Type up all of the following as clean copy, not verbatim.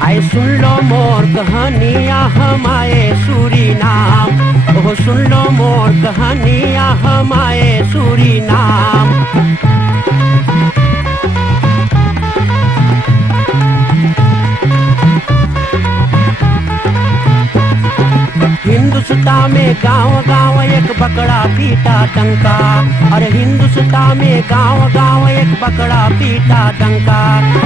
आए सुन लो मोर कहानियाँ हम आए सूरीनाम, ओह सुन लो मोर कहानियाँ हम आए सूरीनाम। हिंदुस्तान में गांव गांव एक बकरा पीटा डंका, अरे हिंदुस्तान में गांव गांव एक बकरा पीटा डंका।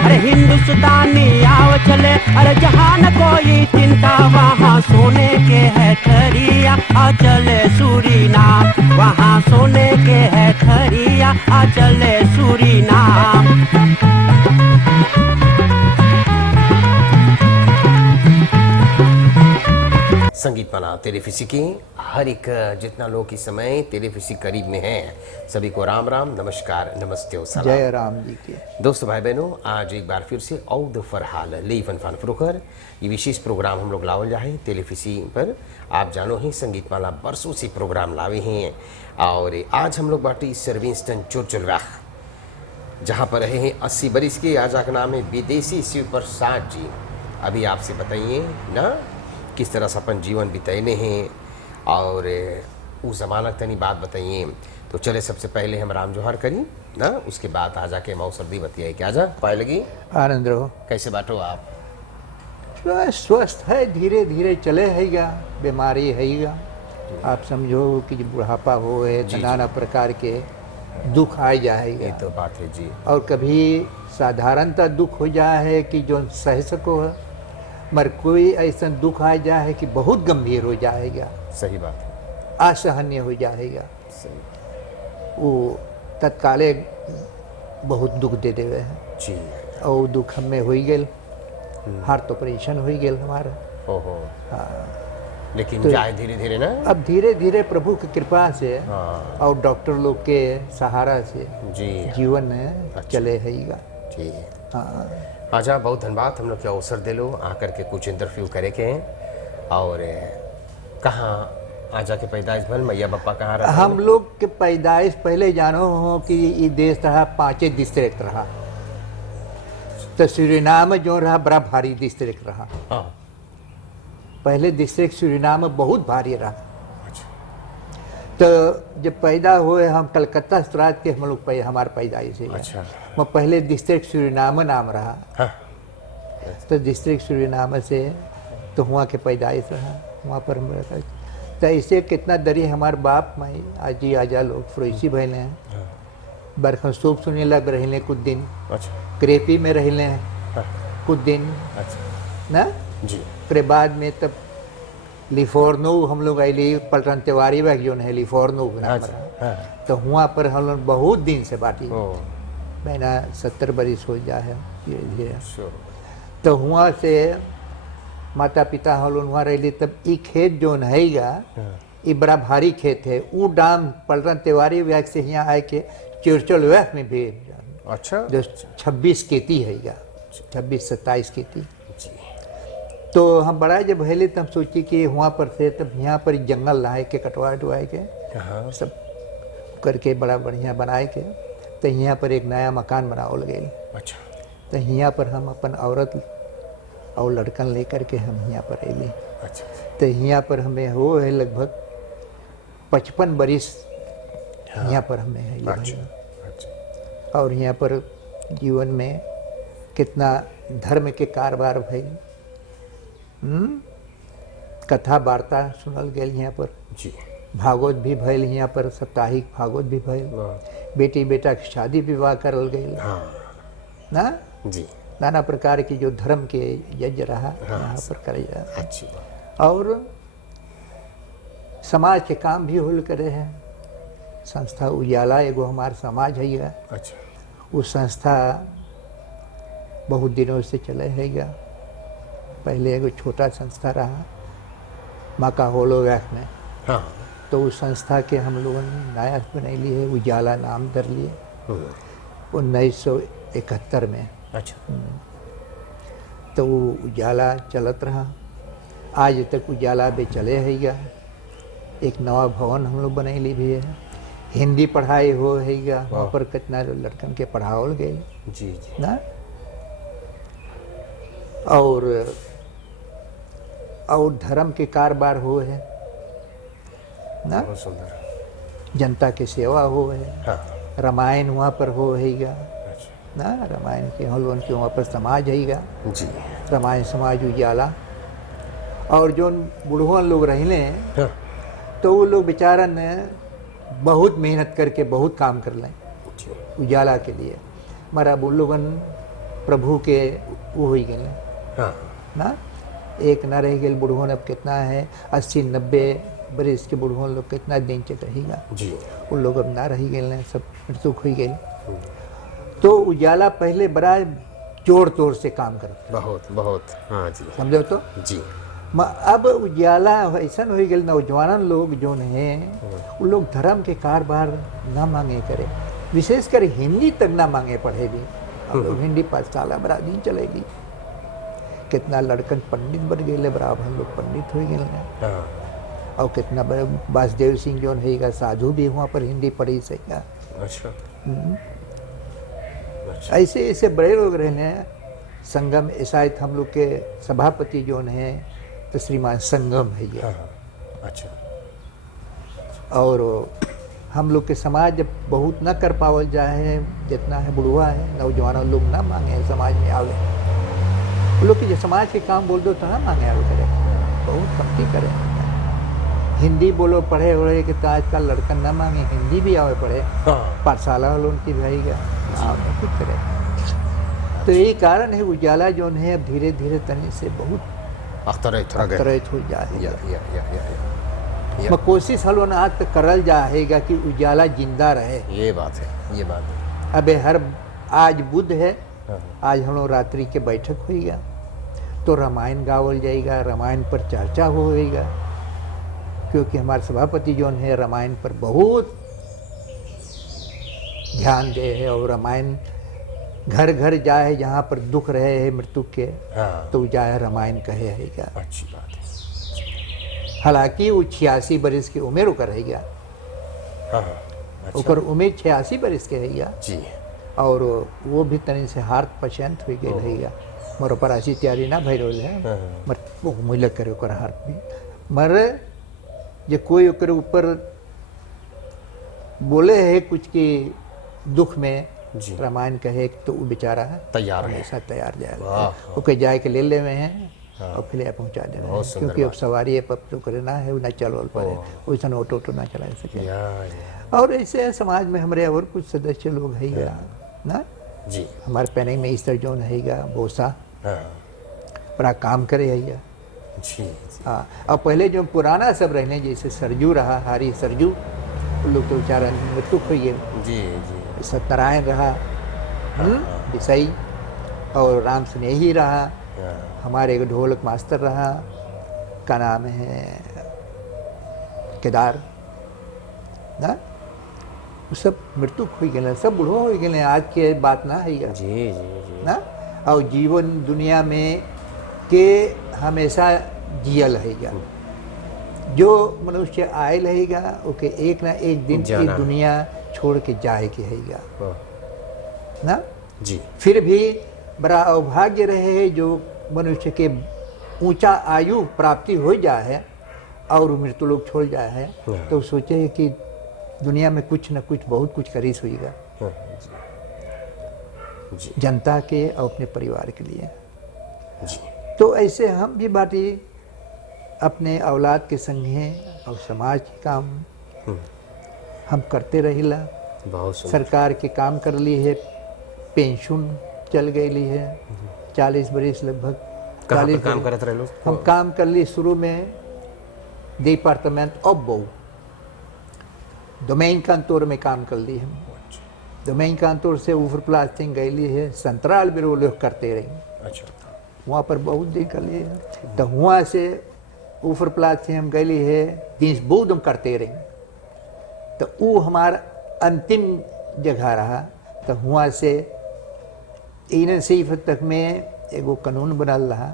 अरे हिंदुस्तानी आओ चले, अरे जहाँ न कोई चिंता, वहाँ सोने के है खरिया आ चले सूरीनाम, वहाँ सोने के है खरिया आ चले सूरीनाम। संगीत माला टेलीफिसी की हर एक जितना लोग इस समय टेलीफिसी करीब में हैं, सभी को राम राम, नमस्कार, नमस्ते और सलाम। जय राम जी के दोस्तों भाई बहनों, आज एक बार फिर से औद फरहाल लीफन फान फ्रोकर ये विशेष प्रोग्राम हम लोग लावल जाए टेलीफिसी पर। आप जानो ही संगीत माला बरसों से प्रोग्राम लावे हैं और आज हम लोग बाटी सर्विंस्टन चुरचुलवाह, जहाँ पर रहे हैं 80 बरिस के। आज का नाम है विदेशी शिव प्रसाद जी। अभी आपसे बताइए ना किस तरह से अपन जीवन बिताने हैं और उस ज़माना तनी बात बताइए। तो चले सबसे पहले हम राम जोहार करी ना, उसके बाद आ जाके मौसर्दी बतियाई। क्या जा पाए लगी? आनंद रहो। कैसे बाटो आप? स्वस्थ है, धीरे धीरे चले हैगा, बीमारी हैगा। आप समझो कि जो बुढ़ापा हो है तो नाना प्रकार के दुख आ जाएगा। ये तो बात है जी। और कभी साधारणतः दुख हो जाए है कि जो सह सको है, मगर कोई ऐसा दुख आ जाए है कि बहुत गंभीर हो जाएगा। सही बात है, असहनीय हो जाएगा। सही वो तत्काले बहुत दुख दे देवे है जी। और दुख हमें हो गए, हार्ट ऑपरेशन हो गए हमारा। ओहो। हाँ। लेकिन तो जाए धीरे धीरे ना। अब धीरे धीरे प्रभु की कृपा से हाँ और डॉक्टर लोग के सहारा से जी। जीवन अच्छा। चले हैगा। ठीक है। हाँ। आजा, बहुत धन्यवाद। हम लोग के अवसर दे लो आकर के कुछ इंटरव्यू करे के हैं। और कहाँ आजा के पैदाइश भल, मैया बापा कहाँ रहे? हम लोग के पैदाइश पहले जानो हो कि ये देश रहा 5 डिस्ट्रिक्ट रहा, तो सूरीनाम जो रहा बड़ा भारी डिस्ट्रिक्ट रहा। हाँ। पहले डिस्ट्रिक्ट सूरीनाम बहुत भारी रहा। अच्छा। तो जब पैदा हुए हम कलकत्ता सुराज के हम लोग हमारे पैदाइश है। अच्छा। वो पहले डिस्ट्रिक्ट सूरीनाम नाम रहा। हाँ। तो डिस्ट्रिक्ट सूरीनाम से तो वहाँ के पैदाइश रहा, वहाँ पर हम रहता। तो ऐसे कितना दरी हमारे बाप माई आजी आजा लोग फ्रोइसी भैले हैं, बरखसूब सुने लग रहे कुछ दिन, अच्छा। क्रेपी में रहले हैं हाँ। कुछ दिन अच्छा ना। जी। फिर बाद में तब लिफोर्नो हम लोग आइली पलटन तिवारी बैग जो है लिफोर्नो नाम रहा। हाँ। तो वहाँ पर हम लोग बहुत दिन से बाटी, ओ महीना 70 बरिस हो जा है धीरे धीरे। श्योर। तो वहाँ से माता पिता हम लोग वहाँ रही। तब ये खेत जो हैगा ये बड़ा भारी खेत है। वो डाम पलटन तिवारी बैग से यहाँ आए के चिरचल वैक में भी अच्छा। जो 26 खेती हैगा, 26-27 खेती। जी। तो हम बड़ा जब भले तब सोची कि वहाँ पर से तब यहाँ पर जंगल लाए के कटवा डुआए के हाँ। सब करके बड़ा बढ़िया बनाए के, तो यहाँ पर एक नया मकान बनावल गए। अच्छा। तो यहाँ पर हम अपन औरत और लड़कन लेकर के हम यहाँ पर अली। अच्छा। तो यहाँ पर हमें हो है लगभग 55 बरिस यहाँ पर हमें है। अच्छा। अच्छा। और यहाँ पर जीवन में कितना धर्म के कारोबार भई, कथा वार्ता सुनल गए यहाँ पर, जी। भागवत भी भइल यहाँ पर, साप्ताहिक भागवत भी भइल, बेटी बेटा की शादी विवाह करल गई हाँ। ना। जी। नाना प्रकार की जो धर्म के यज्ञ रहा यहाँ पर करे जा। अच्छी बात। और समाज के काम भी होल करे हैं। संस्था उजाला एगो हमार समाज है। अच्छा। वो संस्था बहुत दिनों से चले हैगा। पहले एगो छोटा संस्था रहा माका होलो वैक में। हाँ। तो उस संस्था के हम लोगों ने नया बनैली है, उजाला नाम धर लिए 1971 में। अच्छा। तो वो उजाला चलत रहा, आज तक उजाला भी चले हैगा। एक नवा भवन हम लोग बनैली भी है। हिंदी पढ़ाई हो हैगा वहाँ पर कितना लड़कन के पढ़ावल गए जी जी ना। और धर्म के कारोबार हो है ना, बहुत सुंदर। जनता की सेवा हो है, हाँ रामायण वहाँ पर हो हैगा अच्छा ना, रामायण के हम लोगों के वहाँ पर समाज हैगा, जी रामायण समाज उजाला। और जो बुढ़वन लोग रहने हाँ तो वो लोग बेचारन बहुत मेहनत करके बहुत काम कर लें जी उजाला के लिए, मरा वो लोगन प्रभु के वो हो गए हाँ ना, एक ना रह गए बुढ़वन। अब कितना है 80-90 बरस के बुढ़वन लोग कितना दिन चल रहेगा, जी वो लोग अब ना रह गए, सब मृत्यु हो गए। तो उजाला पहले बड़ा जोर तोर से काम करता, बहुत बहुत हाँ जी समझो तो। जी अब उजाला ऐसा हो गए, नौजवान लोग जो हैं वो लोग धर्म के कारोबार ना मांगे करे, विशेषकर हिंदी तक ना मांगे पढ़े भी। हम लोग हिंदी पाठशाला बड़ा दिन चलेगी, कितना लड़कन पंडित बन गए, बराबर हम लोग पंडित हो गए। हाँ और कितना बड़े वासुदेव सिंह जो है साधु भी वहाँ पर हिंदी पढ़ी सकेगा। अच्छा ऐसे ऐसे बड़े लोग रहने हैं। संगम शायद हम लोग के सभापति जो हैं तो श्रीमान संगम है ये। हाँ अच्छा और हम लोग के समाज जब बहुत न कर पावल जाए, जितना है बुढ़वा है, नौजवान लोग ना मांगे समाज में आवे, वो लोग के जो समाज के काम बोल दो तो ना मांगे आवे करे, बहुत कमती करे। हिंदी बोलो पढ़े वढ़े के तो आजकल लड़कन ना मांगे, हिंदी भी आवे पढ़े, हाँ पाठशाला वालों की भाईगा आप कुछ करे। तो यही कारण है उजाला जो है अब धीरे धीरे तनी से बहुत अख्तरित हो जाएगा। मैं कोशिश हलो ना आज तक करल जाएगा कि उजाला जिंदा रहे। ये बात है, ये बात है। अबे आज बुध है, हाँ, आज हम लोग रात्रि के बैठक होएगा तो रामायण गावल जाएगा, रामायण पर चर्चा होएगा, क्योंकि हमारे सभापति जो है रामायण पर बहुत ध्यान दे है। और रामायण घर घर जाए जहाँ पर दुख रहे है मृत्यु के, हाँ तो जाए रामायण कहे है क्या। अच्छी बात है। हालांकि वो 86 बरस की उम्र ओकर रहेगा, हाँ अच्छा ओकर उम्र 86 बरस के रहेगा। जी और वो भी तनी से हार्ट पेशेंट हो गए रहेगा, मोर ऑपरेशन तैयारी ना भई रहल है, हाँ, मर वो मुलक करे ओकर हार्ट भी मर। जे कोई ओकर ऊपर बोले है कुछ की दुख में जी रामायण कहे तो वो बेचारा है तैयार है। हमेशा तैयार वाह, जाएगा, ओके जाए के ले में हैं और फिर पहुंचा दे, बहुत सुंदर क्योंकि अब बात। सवारी पर तो करना है, ना चलवल पड़े, वैसा ऑटो ना चला सके। या और ऐसे समाज में हमारे और कुछ सदस्य लोग है ना, जी हमारे पैनिंग में ईस्टर जोन है बोसा, हाँ बड़ा काम करे है। जी हाँ, और पहले जो पुराना सब रहने जैसे सरजू रहा, हारी सरजू, वो लोग तो बेचारा मृत्यु हो गए। जी जी सत्यनारायण रहा, विषय, और राम स्नेही रहा, हाँ, हमारे एक ढोलक मास्टर रहा, का नाम है केदार ना, वो सब मृत्यु हो गए, सब बूढ़ो हो गए। आज के बात ना है जी जी जी ना। और जीवन दुनिया में के हमेशा जियल है, जो मनुष्य आयल है ओके एक ना एक दिन ये जाना। दुनिया छोड़ के जाए के है हाँ, ना। जी फिर भी बड़ा अभाग्य रहे है जो मनुष्य के ऊंचा आयु प्राप्ति हो जाए है और मृत्यु लोग छोड़ जाए है, हाँ। तो सोचे है कि दुनिया में कुछ न कुछ बहुत कुछ करीस होगा हाँ, जी जनता के और अपने परिवार के लिए। जी तो ऐसे हम भी बाटी अपने औलाद के संगे और समाज के काम हम करते रहिला। बहुत सुंदर। सरकार के काम कर ली है, पेंशन चल गई है 40 बरस लगभग। कहाँ पर 40 काम बरिस। करत रहे लोग? हम काम कर ली शुरू में डिपार्टमेंट ऑफ बो डोमेन कांतोर में काम कर ली हम। डोमेन कांतोर से ऊपर प्लास्टिंग गई है, संतराल बिरो लोग करते रही, अच्छा वहाँ पर बहुत दिन कर लिए। तो वहाँ से ऊपर प्लाट से हम गए है 30 बूद हम करते रहे, तो वो हमारा अंतिम जगह रहा। तो वहाँ से इन सिर्फ तक में एगो कानून बनल रहा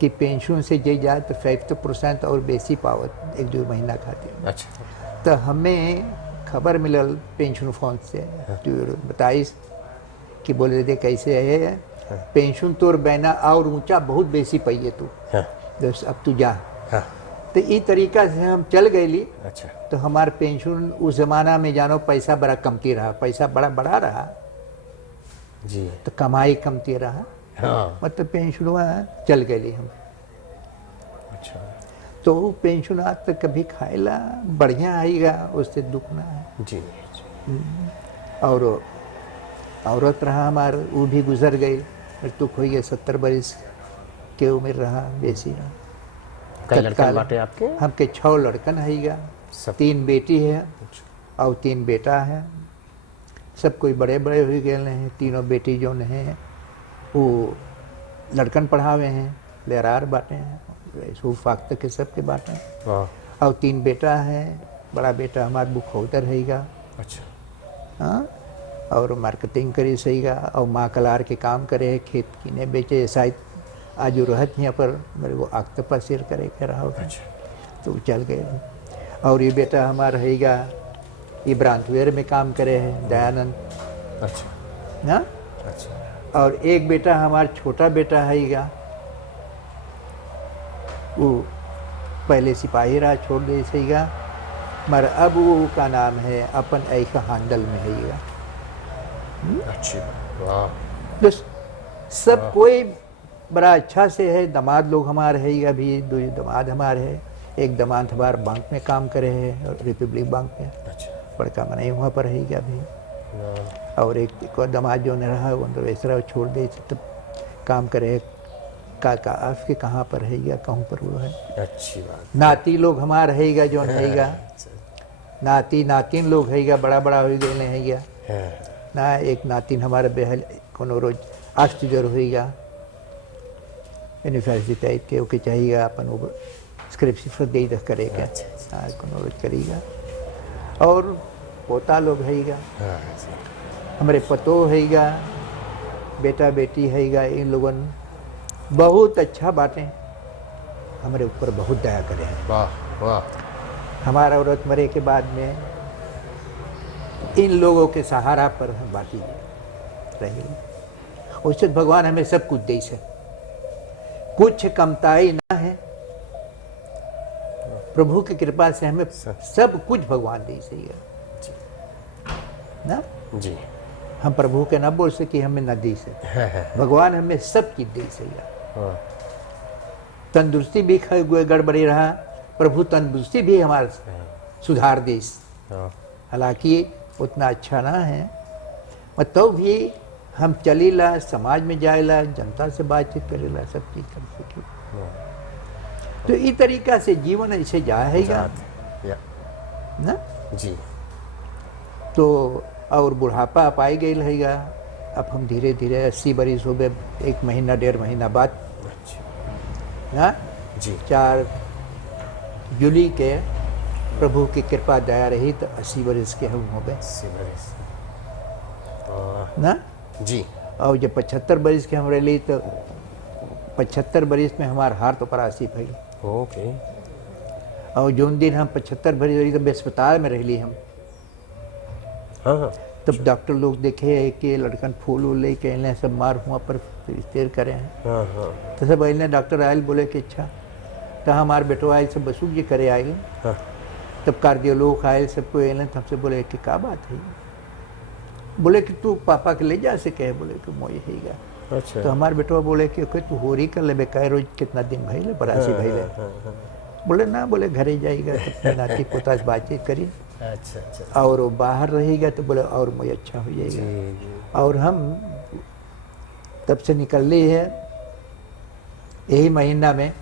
कि पेंशन से जे जाए तो 50% और बेसी पावत 1-2 महीना खातिर। अच्छा तो हमें खबर मिलल पेंशन फंड से तो बताइस कि बोले दे कैसे है पेंशन तोर बहना और ऊंचा बहुत बेसी पाइए तू हाँ बस अब तू जा। हाँ तो इस तरीका से हम चल गए। अच्छा तो हमार पेंशन उस जमाना में जानो पैसा बड़ा कमती रहा, पैसा बड़ा बड़ा रहा जी तो कमाई कमती रहा, हाँ मतलब पेंशन चल गए हम। अच्छा तो पेंशन आज तक कभी खाएला बढ़िया आएगा उससे दुख ना है। जी और औरत रहा हमार वो भी गुजर गई, मृत्यु हो गई 70 बरिस के उम्र रहा बेसी रहा। कई लड़कन बाटे आपके? हमके 6 लड़कन है, सब 3 बेटी है और 3 बेटा है। सब कोई बड़े बड़े हो गए हैं। तीनों बेटी जो हैं वो लड़कन पढ़ावे हैं, लेरार बाटे हैं, फाख्त के सब के बाटे हैं। वाह और 3 बेटा है। बड़ा बेटा हमारा बुखौतर हैगा, अच्छा हाँ, और मार्केटिंग करे सहीगा, और माँ कलार के काम करे, खेत कीने बेचे। शायद आज वो रहत यहाँ पर मेरे को आख्त पर शेर करे के रहा होगा, तो चल गए। और ये बेटा हमारा हैगा ये ब्रांतवेयर में काम करे है, दयानंद, अच्छा ना। अच्छा और एक बेटा हमारा छोटा बेटा हैगा, वो पहले सिपाही रहा, छोड़ दे सहीगा, मगर अब वो का नाम है अपन ऐसा हांडल में हैगा। अच्छी वाह तो सब कोई बड़ा अच्छा से है। दामाद लोग हमारे है, अभी 2 दामाद हमारे है। एक दामाद हमारे बैंक में काम करे है, रिपब्लिक बैंक में, अच्छा बड़का मनाई वहाँ पर है अभी। वाह, और एक और दामाद जो ने रहा वो तो वैसा छोड़ दे तब काम करे का आपके कहाँ पर है या कहूँ पर वो है। अच्छी बात नाती लोग हमारे है जो हैगा, नाती नातिन लोग हैगा, बड़ा बड़ा हो गए हैगा है ना। एक नातिन हमारे बेहल कोनो रोज आश्चर्य होगा यूनिवर्सिटी टाइप के ओके चाहिए अपन वो स्क्रिप्ट दे दे करेगा, हाँ कोनो रोज करेगा। और पोता लोग हैगा, हमारे पतो हैगा, बेटा बेटी हैगा। इन लोगन बहुत अच्छा बातें हमारे ऊपर बहुत दया करे हैं। वाह वाह हमारा औरत मरे के बाद में इन लोगों के सहारा पर हम बाकी रहे। उससे भगवान हमें सब कुछ दे से, कुछ कमताई ना है। प्रभु की कृपा से हमें सब कुछ भगवान दे सही है ना। जी हम प्रभु के ना बोल सके हमें न दे से, भगवान हमें सब चीज दे सही है। वाह तंदुरुस्ती भी गड़बड़ी रहा, प्रभु तंदुरुस्ती भी हमारे सुधार दे। हालांकि उतना अच्छा ना है, तो भी हम चलीला, समाज में जाएला, जनता से बातचीत करेला, सब चीज कर सके। तो इस तरीका से जीवन ऐसे जाएगा ना। जी तो और बुढ़ापा पाई गई रहेगा। अब हम धीरे धीरे 80 बरिस हो गए, 1 महीना 1.5 महीना बाद ना जी 4 जुलाई के प्रभु की कृपा दया रही तो 80 बरिस के हम हो गए ना। जी और जब 75 बरिस के हम रही तो 75 बरिस में हमारा हार्ट ऑपरेशन भई। ओके और जोन दिन हम 75 बरिस रही तो अस्पताल में रही हम। हाँ हाँ तब डॉक्टर लोग देखे कि लड़कन फूल वूल ले के सब मार हुआ पर स्टेर करे हैं। हाँ हाँ तो सब अल डॉक्टर आयल बोले कि अच्छा। तो हमारे बेटो आयल सब बसूक जी करे आयल। हाँ तब कार्डियोलोग आयल, सबको आयल तो हमसे बोले कि क्या बात है। बोले कि तू पापा के ले जा से कहे, बोले कि मोई हैगा। अच्छा तो हमारे बेटवा बोले कि तू हो रही कर ले बेका रोज कितना दिन भैले बरासी भैले। बोले ना, बोले घरे जाएगा तो नाती पोता से बातचीत करी अच्छा अच्छा और बाहर रहेगा तो बोले और मुझे अच्छा हो जाएगा। और हम तब से निकल ली है। यही महीना में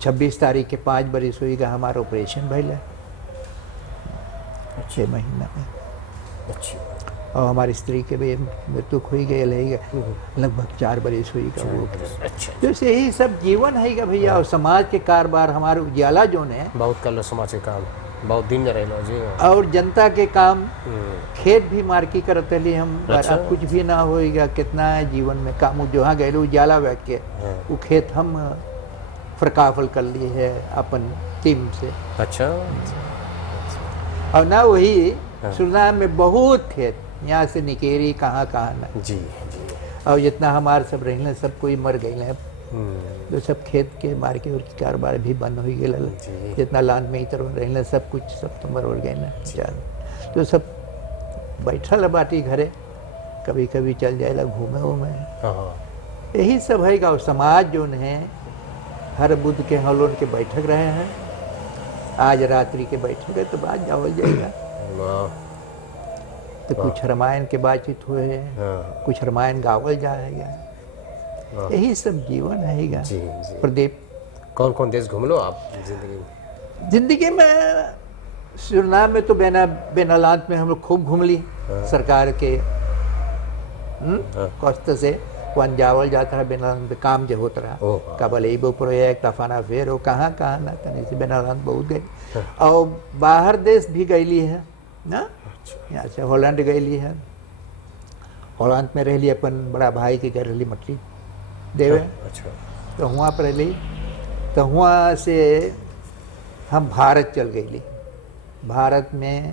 26 तारीख के 5 बरिस हुईगा हमारा ऑपरेशन भैले 6 महीना में। अच्छी और हमारी स्त्री के भी मृत्यु हुई गई रहेगा, लगभग 4 बरिस हुईगा वो। अच्छा तो ऐसे ही सब जीवन है भैया। और समाज के कारोबार हमारे उजाला जो है बहुत कर लो समाज के काम, बहुत दिन में रह लो जी। और जनता के काम, खेत भी मार्की करते लिए हम। अच्छा। कुछ भी ना होएगा, कितना है जीवन में काम। जहाँ गए उजाला बैठ के वो खेत हम फरकाफल कर लिए है अपन टीम से। अच्छा और ना वही सुरनाम में बहुत खेत, यहाँ से निकेरी कहाँ कहाँ ना, जी जी। और जितना हमारे सब रही सब कोई मर गए, तो सब खेत के मार के और कारोबार भी बंद हो गए। जी। जितना लैंड में इतर रही सब कुछ सब तो मर गए ना जान, तो सब बैठल बाटी घरे, कभी कभी चल जाएगा घूमे वूमे। हाँ यही सब है गाँव समाज जो है, हर बुध के हम लोग के बैठक रहे हैं, आज रात्रि के बैठक है तो बात जावल जाएगा। वाह, तो कुछ रामायण के बातचीत हुए, हाँ कुछ रामायण गावल जाएगा, वाह। यही सब जीवन है। जी जी। प्रदीप, कौन कौन देश घूम लो आप जिंदगी में? जिंदगी में सुरनाम में तो बेनालांत में हम लोग खूब घूम ली, सरकार के कष्ट से वन जावल जाता है बेनालांत में, काम जो होता रहा, ओह। कबलेबो प्रोजेक्ट अफाना फेर हो कहाँ कहाँ ना तने से बेनालांत बहुत गई, और बाहर देश भी गईली है ना, यहाँ से हॉलैंड गईली है, हॉलैंड में रह ली अपन बड़ा भाई के घर रही मछली देवे, अच्छा तो वहाँ पर रह ली, तो वहाँ से हम भारत चल गई। भारत में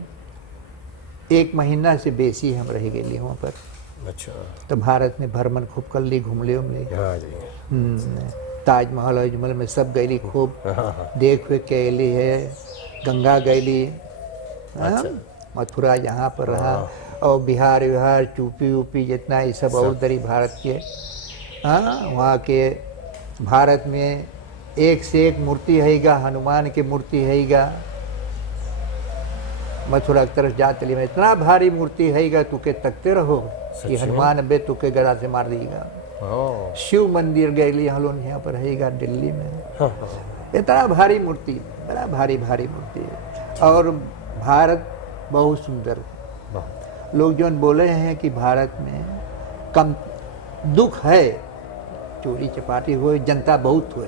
1 महीना से बेसी हम रह गई वहाँ पर। अच्छा। तो भारत में भ्रमण खूब कर ली, घूमले उमले, हाँ जी। ताजमहल अजमहल में सब गईली खूब, हाँ देख वेख के अली है, गंगा गईली, मथुरा यहाँ पर रहा, और बिहार विहार चूपी ऊपी जितना ये सब और दरी भारत के, हाँ वहाँ के भारत में एक से एक मूर्ति हैगा, हनुमान की मूर्ति हैगा, मथुरा की तरफ जाते लिए में इतना भारी मूर्ति हैगा, तुके तकते रहो कि हनुमान बे तुके गदा से मार देगा। शिव मंदिर गए हम लोग यहाँ पर हैगा दिल्ली में, इतना भारी मूर्ति, बड़ा भारी भारी मूर्ति है। और भारत बहुत सुंदर, लोग जो बोले हैं कि भारत में कम दुख है, चोरी चपाटी हुए, जनता बहुत हुए,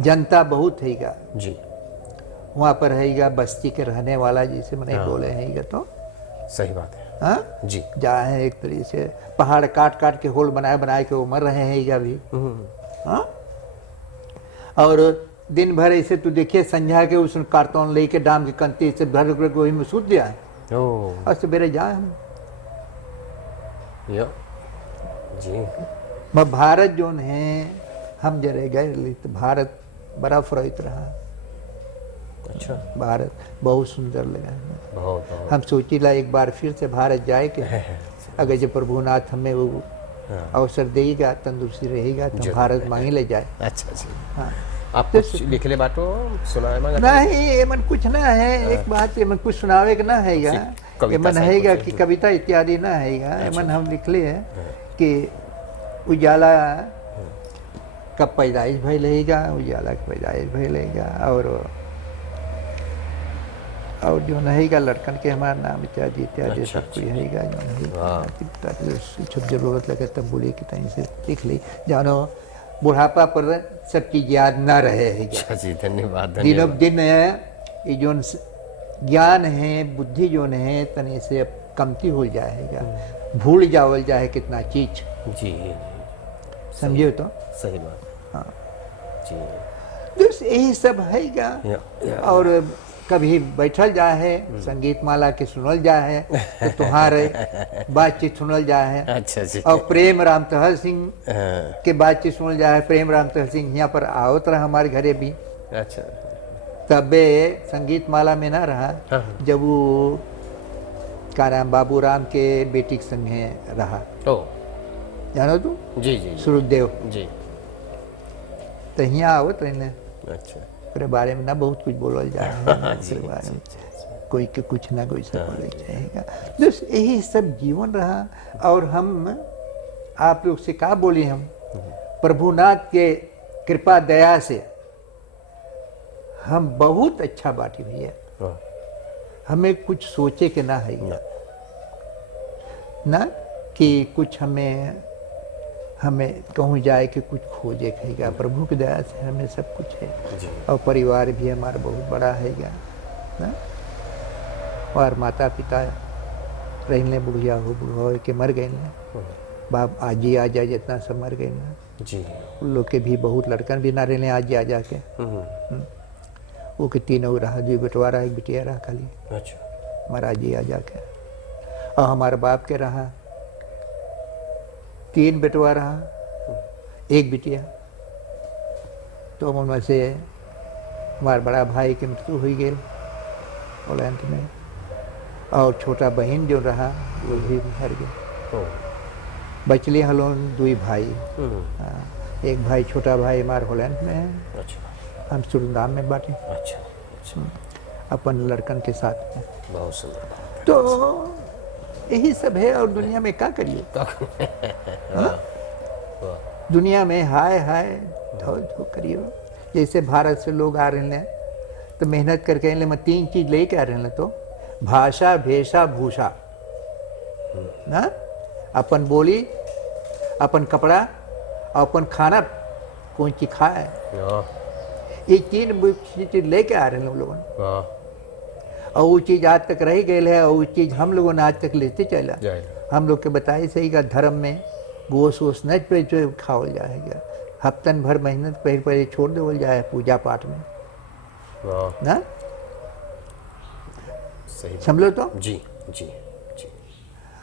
जनता बहुत हैगा जी। वहाँ पर हैगा बस्ती के रहने वाला, जिसे मैंने बोले हैगा, तो सही बात है। हाँ जी। जहाँ है एक तरीके से पहाड़ काट काट के होल बनाए बनाए के वो मर रहे हैगा अभी, हाँ। और दिन भर ऐसे तू देखिए संझा के उसने कार्टून लेके डाम के कंती से भर वही में सूत दिया है, और सवेरे जाए हम जी। भारत जो है हम जरे गए तो भारत बर्फ रहित रहा। अच्छा। भारत बहुत सुंदर लगा हमें, बहुत। हम सोचीला एक बार फिर से भारत जाए के, अगर जो प्रभुनाथ हमें वो अवसर देगा, तंदुरुस्ती रहेगा, तो भारत मांगे ले जाए। अच्छा जी। हाँ आप कुछ लिख ले बाटो सुनाए मांगा नहीं, एमन कुछ ना है, एक बात एमन कुछ सुनावे के ना हैगा, एमन हैगा कि कविता इत्यादि ना हैगा, एमन हम लिखले है कि उजाला का पैदाइश भइल हैगा, उजाला का पैदाइश भइल हैगा, और जो रहेगा लड़कन के हमारा नाम इत्यादि इत्यादि सब कोई रहेगा जो सब जरूरत लगे तब बोले कि तहीं से लिख ली, जानो बुढ़ापा पर सब चीज याद ना रहे है। अच्छा जी, धन्यवाद। दिनों दिन ये जो ज्ञान है, बुद्धि जो है तने से अब कमती हो जाएगा, भूल जावल जाए कितना चीज जी, समझे तो सही बात। हाँ जी, यही सब हैगा। और कभी बैठल जाए संगीत माला के सुनल जाए तो तुम्हारे बातचीत सुनल जाए। अच्छा जी। और प्रेम राम तहल सिंह के बातचीत सुनल जाए, प्रेम राम तहल सिंह यहाँ पर आवत रहा हमारे घरे भी। अच्छा। तबे संगीत माला में ना रहा, जब वो का नाम बाबू राम के बेटी के संगे रहा, जानो तू? जी जी, सुरुदेव जी। तो यहाँ आवत रहने। अच्छा। उसके बारे में ना बहुत कुछ बोलल जाए उसके बारे में, कोई के कुछ ना कोई सब बोले जाएगा। बस यही सब जीवन रहा। और हम आप लोग से क्या बोली, हम प्रभुनाथ के कृपा दया से हम बहुत अच्छा बाटी भैया, हमें कुछ सोचे के ना है ना कि कुछ हमें कहूँ जाए कि कुछ खोजे खाएगा। प्रभु की दया से हमें सब कुछ है, और परिवार भी हमारा बहुत बड़ा हैगा ना। और माता पिता रहने बुढ़िया हो के मर गए ना, बाप आजी आ जाए जितना सब मर गए ना जी। उन लोग के भी बहुत लड़कन भी ना रहने आजी आ जाके, वो के तीनों रहा, 2 बेटवा रहा, 1 बिटिया रहा खाली, अच्छा महाराज जी आ जाके। और हमारे बाप के रहा 3 बेटवा रहा, 1 बिटिया। तो उनमें से हमारे बड़ा भाई की मृत्यु हुई गई ओलैंड में, और छोटा बहन जो रहा वो भी मर गया। ओ बचली हलों 2 भाई। हाँ, 1 भाई छोटा भाई हमारे होलैंड में है, अच्छा हम सुरंदाम में बाटे अच्छा अच्छा, अपन लड़कन के साथ में। बहुत सुंदर। तो यही सब है, और दुनिया में क्या करिए। दुनिया में हाय हाय धो धो करियो। जैसे भारत से लोग आ रहे हैं तो मेहनत करके इनले में 3 चीज लेके आ रहे हैं, तो भाषा, भेषा, भूषा ना, अपन बोली, अपन कपड़ा, और अपन खाना कौन चीज खाए, ये 3 चीज लेके आ रहे हैं लोगों ने। और वो चीज़ आज तक रह गई है, और वो चीज़ हम लोगों ने आज तक लेते चला। हम लोग के बताए सही का धर्म में गोश वोश न पे जो खावल जाएगा, हफ्तन भर मेहनत पहले छोड़ देवल जाए पूजा पाठ में ना, सही समझो तो। जी जी जी।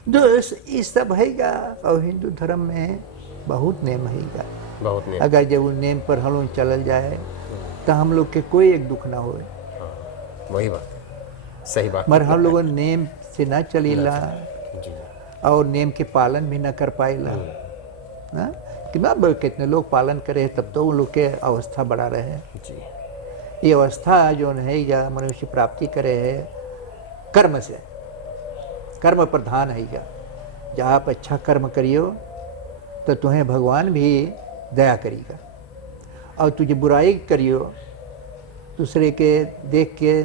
दोस्त इस सब हैगा, और हिंदू धर्म में बहुत नेम हैगा। बहुत नहीं। अगर जब उन नेम पर हम लोग चलल जाए तो हम लोग के कोई एक दुख ना होए। वही बात है, सही बात। मगर हम लोग नेम से ना चलीला, जी और नेम के पालन भी न कर पाएला ना, कि ना कितने लोग पालन करे तब तो उन लोग के अवस्था बढ़ा रहे। जी। ये अवस्था जो है या मनुष्य प्राप्ति करे है कर्म से, कर्म प्रधान है या, जहाँ आप अच्छा कर्म करियो तो तुम्हें भगवान भी दया करेगा, और तुझे बुराई करियो दूसरे के देख के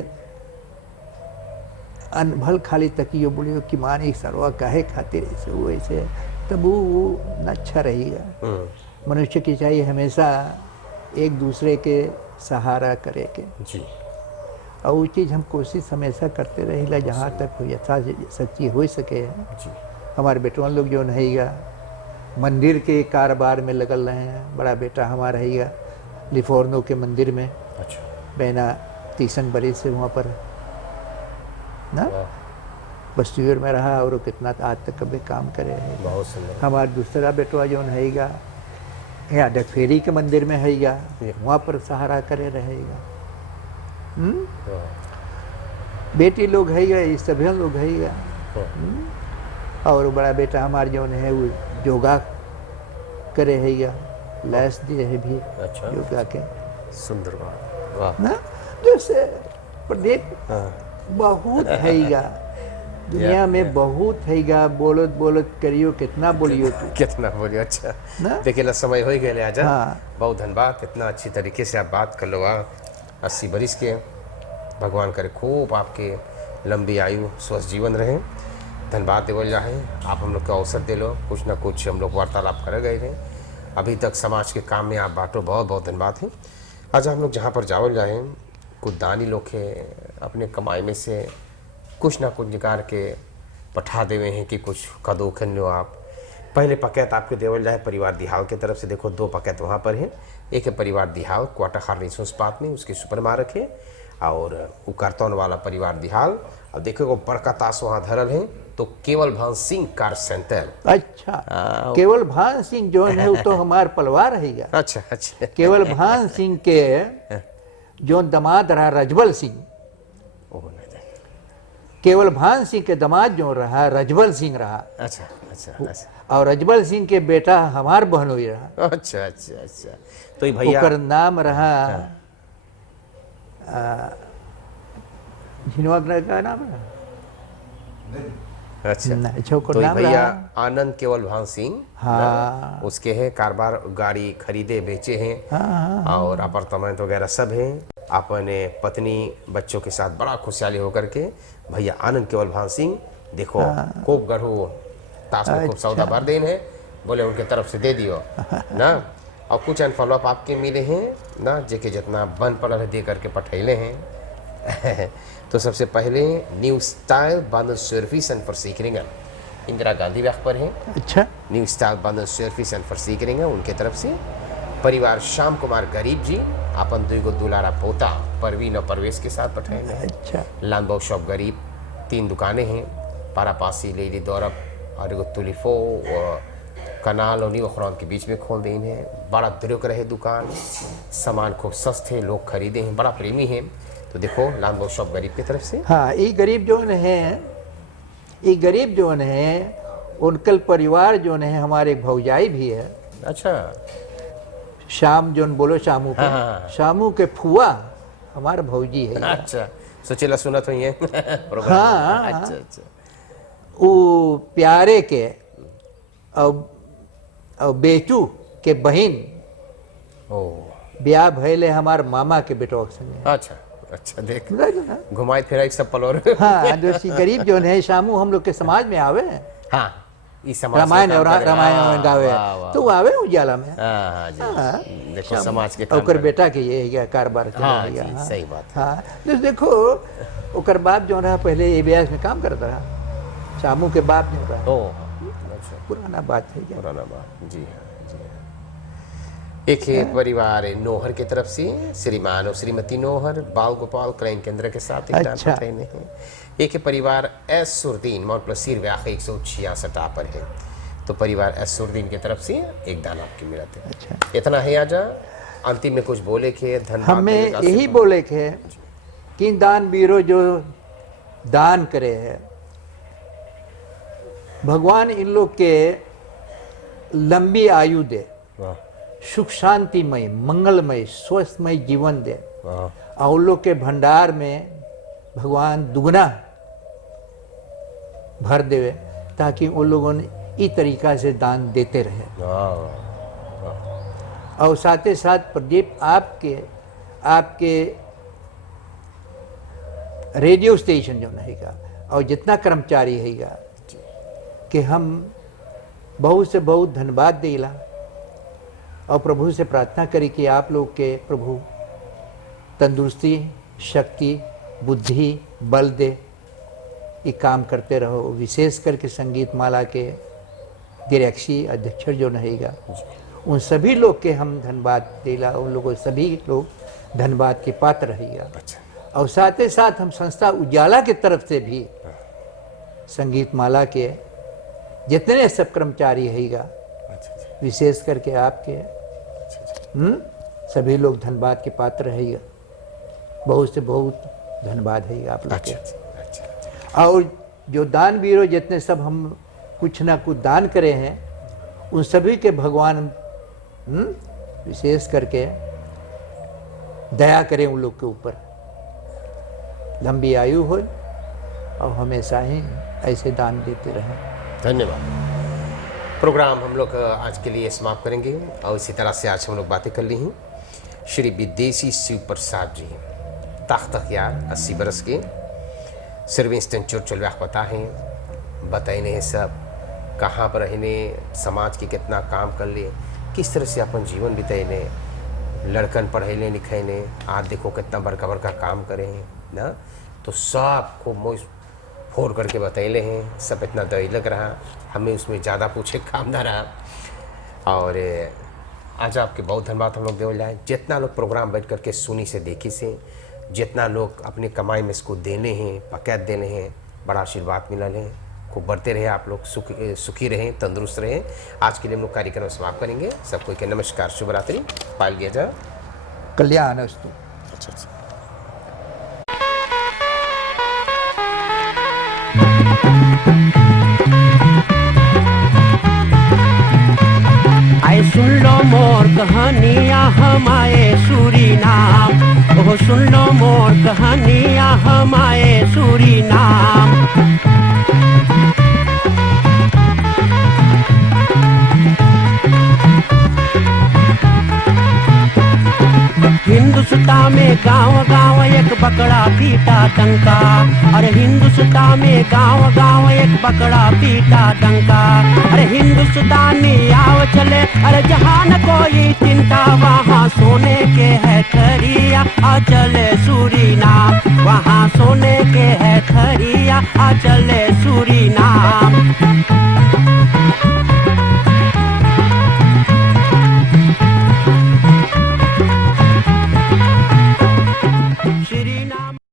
अनभल खाली तकियो बोलियो कि माने सरवा काहे खातिर ऐसे वो ऐसे, तब वो न अच्छा रहेगा। मनुष्य की चाहिए हमेशा एक दूसरे के सहारा करे के जी। और वो चीज़ हम कोशिश हमेशा करते रहेगा जहाँ तक हो यथा सच्ची हो सके। जी। हमारे बेटवा लोग जो रहेगा मंदिर के कारोबार में लगल रहे हैं। बड़ा बेटा हमारा रहेगा लिफोर्नो के मंदिर में, अच्छा। बहना 30 बरस से वहाँ पर ना बस्तीवर में रहा, और वो कितना आज तक कभी काम करे है। बहुत सुंदर। हमारा दूसरा बेटवा जो रहेगा यहाँ डकफेरी के मंदिर में हैगा, वहाँ पर सहारा करे रहेगा। बेटी लोग हैगा, ये सभी लोग हैगा। और बड़ा बेटा हमारा जो है वो योगा करे हैगा, लैस दे है भी। अच्छा। योगा के सुंदर बात। वाह। ना, जैसे प्रदेश बहुत हैगा दुनिया में, बहुत हैगा। बोलत बोलत करियो कितना बोलियो तू, कितना बोलियो। अच्छा ना? देखिए ला समय हो ही गए आजा। हाँ। बहुत धन्यवाद, इतना अच्छी तरीके से आप बात कर लो। 80 बरिस के, भगवान करे खूब आपके लंबी आयु स्वस्थ जीवन रहे। धन्यवाद देवल जाए, आप हम लोग को अवसर दे लो, कुछ ना कुछ हम लोग वार्तालाप कर गए थे अभी तक समाज के काम में आप बांटो। बहुत बहुत धन्यवाद है। आज हम लोग जहाँ पर जावल जाए, कुछ दानी लोग है अपने कमाई में से कुछ ना कुछ निकाल के पठा देवे हैं कि कुछ कदो खन लो आप। पहले पकैत आपके देवल जाए परिवार दिहाव की तरफ से, देखो 2 पकैत वहाँ पर है। एक है परिवार दिहाव क्वार्टर हार्निसों पात में, उसके सुपर मारक है, और वो करतौन वाला परिवार दिहाल। अब देखो वो बड़का ताश वहाँ धरल है, तो केवल भान सिंह कार सेंटर। अच्छा, केवल भान सिंह जो है वो तो हमार पलवार रहेगा। अच्छा अच्छा। केवल भान सिंह के जो दामाद रहा रजबल सिंह, केवल भान सिंह के दामाद जो रहा रजबल सिंह रहा। अच्छा अच्छा अच्छा। और रजबल सिंह के बेटा हमार बहनोई रहा। अच्छा अच्छा अच्छा। तो ये भैया ओकर नाम रहा झिनवा का नाम रहा। अच्छा। अच्छा, ओकर तो ये नाम भैया रहा आनंद केवल भान सिंह। हाँ। उसके हैं कारोबार, गाड़ी खरीदे बेचे हैं। हाँ, और अपार्टमेंट वगैरह सब हैं। अपने पत्नी बच्चों के साथ बड़ा खुशहाली होकर के भैया आनंद केवल भान सिंह देखो खूब गढ़ो ताश में खूब सौदा भर देन है, बोले उनके तरफ से दे दियो ना। और कुछ अनफॉलोअप आपके मिले हैं ना, जेके जितना बन पड़ल है दे करके पठैले हैं। तो सबसे पहले new style bundle service and for Indira Gandhi वक्त पर है। अच्छा, new style bundle service and for उनके तरफ से परिवार श्याम कुमार गरीब जी अपन दुगो दुलारा पोता परवीन और परवेश के साथ बैठे हैं। अच्छा लान बहु शॉप गरीब 3 दुकानें हैं, पारापासी लेडी दौरब और एगो तुलिफो और कनाल और न्यू खुरान के बीच में खोल दी है। बड़ा दुरुक रहे दुकान, सामान खूब सस्ते, लोग खरीदे हैं, बड़ा प्रेमी हैं। तो देखो लान बहु शॉप गरीब की तरफ से। हाँ, ये गरीब जोन है, ये गरीब जोन है, उनकल परिवार जोन है, हमारे एक भौजाई भी है। अच्छा, शाम जोन बोलो शामू के, हाँ। शामू के फुआ हमारा भौजी है। अच्छा, सोचेला सुनत हुई है प्रोग्राम। हाँ, अच्छा अच्छा, वो प्यारे के और बेटू के बहन ओ ब्याह भैले हमार मामा के बेटो के संगे। अच्छा अच्छा, देख समझा ना? घुमाई फिराई सब पलोर। हाँ, जो सी गरीब जो है शामू हम लोग के समाज में आवे, हाँ, इस समाज रामायण के काम करे। रामायण गावे, वाह, वाह, तो वो आवे उजाला में। हाँ हाँ जी, हाँ, देखो समाज के काम ओकर करे। बेटा के ये है कारोबार चला हाँ गया। जी, सही बात है। हाँ, तो देखो ओकर बाप जो रहा पहले एबीएस में काम करता रहा, शामू के बाप जो रहा, ओ अच्छा, पुराना बात है क्या। पुराना बात, जी हाँ जी हाँ। एक है परिवार नोहर की तरफ से श्रीमान और श्रीमती नोहर बाल गोपाल क्राइम केंद्र के साथ एक अच्छा। डांस हैं। एक है परिवार एस सुरदीन माउंट प्लसीर व्याख 166 पर है। तो परिवार एस सुरदीन की तरफ से एक दान आपकी मिलते हैं। अच्छा, इतना है आजा, अंतिम में कुछ बोले के धन्यवाद हमें देने का यही सब- बोले के कि दान बीरो जो दान करे है, भगवान इन लोग के लंबी आयु दे, वाह सुख शांतिमय मंगलमय स्वस्थमय जीवन दे, वाह, और उन लोग के भंडार में भगवान दुगना भर देवे, ताकि उन लोगों ने इस तरीका से दान देते रहे। वाह, और साथ ही साथ प्रदीप आपके रेडियो स्टेशन जो रहेगा और जितना कर्मचारी रहेगा कि हम बहुत से बहुत धन्यवाद देला और प्रभु से प्रार्थना करी कि आप लोग के प्रभु तंदुरुस्ती शक्ति बुद्धि बल दे, ये काम करते रहो। विशेष करके संगीत माला के दिरेक्षी अध्यक्ष जो रहेगा, उन सभी लोग के हम धन्यवाद देला, उन लोगों सभी लोग धन्यवाद के पात्र रहेगा। अच्छा, और साथ ही साथ हम संस्था उजाला की तरफ से भी संगीत माला के जितने सब कर्मचारी रहेगा, अच्छा अच्छा, विशेष करके आपके सभी लोग धन्यवाद के पात्र रहेगा। बहुत से बहुत धन्यवाद है आप लोग अच्छा के। अच्छा, अच्छा, और जो दान वीरों जितने सब हम कुछ ना कुछ दान करे हैं, उन सभी के भगवान विशेष करके दया करें उन लोग के ऊपर, लंबी आयु हो और हमेशा ही ऐसे दान देते रहें। धन्यवाद। प्रोग्राम हम लोग आज के लिए समाप्त करेंगे और इसी तरह से आज हम लोग बातें कर ली हैं। श्री विदेशी शिव प्रसाद जी तख्तयार 80 बरस के सर्विंस्टन चुरचुलवाख पता है, बताइने हैं सब कहाँ पर रहने, समाज के कितना काम कर ले, किस तरह से अपन जीवन बिताइने, लड़कन पढ़ैले लिखैने, आज देखो कितना बड़का बड़का काम करे हैं ना। तो सब को मोज फोड़ करके बतैले हैं, सब इतना दही लग रहा, हमें उसमें ज़्यादा पूछे काम ना रहा। और आज आपके बहुत धन्यवाद हम लोग देवल जाए, जितना लोग प्रोग्राम बैठ करके सुनी से देखी से, जितना लोग अपनी कमाई में इसको देने हैं, पकैत देने हैं, बड़ा आशीर्वाद मिलल है। खूब बढ़ते रहे आप लोग, सुखी रहें, तंदुरुस्त रहें। आज के लिए हम लोग कार्यक्रम समाप्त करेंगे। सबको के नमस्कार, शुभ रात्रि, पाल गया जा कल्याण अस्तु। अच्छा अच्छा। आए सुन लो मोर कहानियाँ हम आए सूरीनाम, ओह सुन लो मोर कहानियाँ हम आए सूरीनाम। हिंदुस्तान में गांव गांव एक बकरा पीटा डंका, अरे हिंदुस्तान में गांव गांव एक बकरा पीटा डंका। अरे हिंदुस्तानी आव चले, अरे जहाँ न कोई चिंता, वहाँ सोने के है खरिया आ चले सूरीनाम, वहाँ सोने के है खरिया आ चले सूरी।